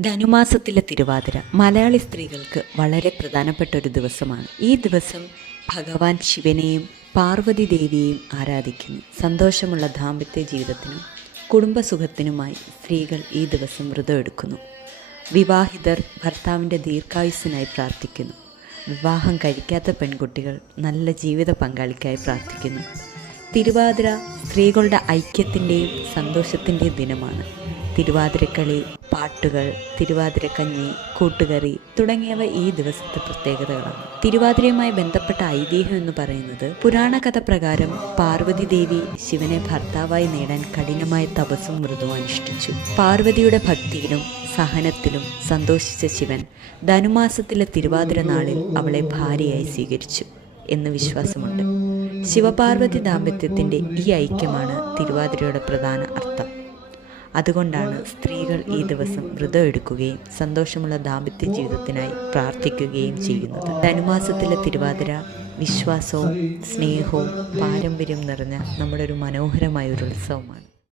ധനുമാസത്തിലെ തിരുവാതിര മലയാളി സ്ത്രീകൾക്ക് വളരെ പ്രധാനപ്പെട്ട ഒരു ദിവസമാണ്. ഈ ദിവസം ഭഗവാൻ ശിവനെയും പാർവതി ദേവിയെയും ആരാധിക്കുന്നു. സന്തോഷമുള്ള ദാമ്പത്യ ജീവിതത്തിനും കുടുംബസുഖത്തിനുമായി സ്ത്രീകൾ ഈ ദിവസം വ്രതം എടുക്കുന്നു. വിവാഹിതർ ഭർത്താവിന്റെ ദീർഘായുസ്സിനായി പ്രാർത്ഥിക്കുന്നു. വിവാഹം കഴിക്കാത്ത പെൺകുട്ടികൾ നല്ല ജീവിത പങ്കാളിക്കായി പ്രാർത്ഥിക്കുന്നു. തിരുവാതിര സ്ത്രീകളുടെ ഐക്യത്തിന്റെയും സന്തോഷത്തിന്റെയും ദിനമാണ്. തിരുവാതിരക്കളി പാട്ടുകൾ തിരുവാതിരക്കഞ്ഞി കൂട്ടുകറി തുടങ്ങിയവ ഈ ദിവസത്തെ പ്രത്യേകതകളാണ്. തിരുവാതിരയുമായി ബന്ധപ്പെട്ട ഐതിഹ്യം എന്ന് പറയുന്നത് പുരാണ കഥ പ്രകാരം പാർവതി ദേവി ശിവനെ ഭർത്താവായി നേടാൻ കഠിനമായ തപസ്സും മൃദുവും അനുഷ്ഠിച്ചു. പാർവതിയുടെ ഭക്തിയിലും സഹനത്തിലും സന്തോഷിച്ച ശിവൻ ധനുമാസത്തിലെ തിരുവാതിര നാളിൽ അവളെ ഭാര്യയായി സ്വീകരിച്ചു. എന്ന് വിശ്വാസമുണ്ട്. ശിവപാർവതി ദാമ്പത്യത്തിന്റെ ഈ ഐക്യമാണ് തിരുവാതിരയുടെ പ്രധാന അർത്ഥം. അതുകൊണ്ടാണ് സ്ത്രീകൾ ഈ ദിവസം വ്രതം എടുക്കുകയും സന്തോഷമുള്ള ദാമ്പത്യ ജീവിതത്തിനായി പ്രാർത്ഥിക്കുകയും ചെയ്യുന്നത്. ധനുമാസത്തിലെ തിരുവാതിര വിശ്വാസവും സ്നേഹവും പാരമ്പര്യം നിറഞ്ഞ നമ്മുടെ ഒരു മനോഹരമായ ഒരു ഉത്സവമാണ്.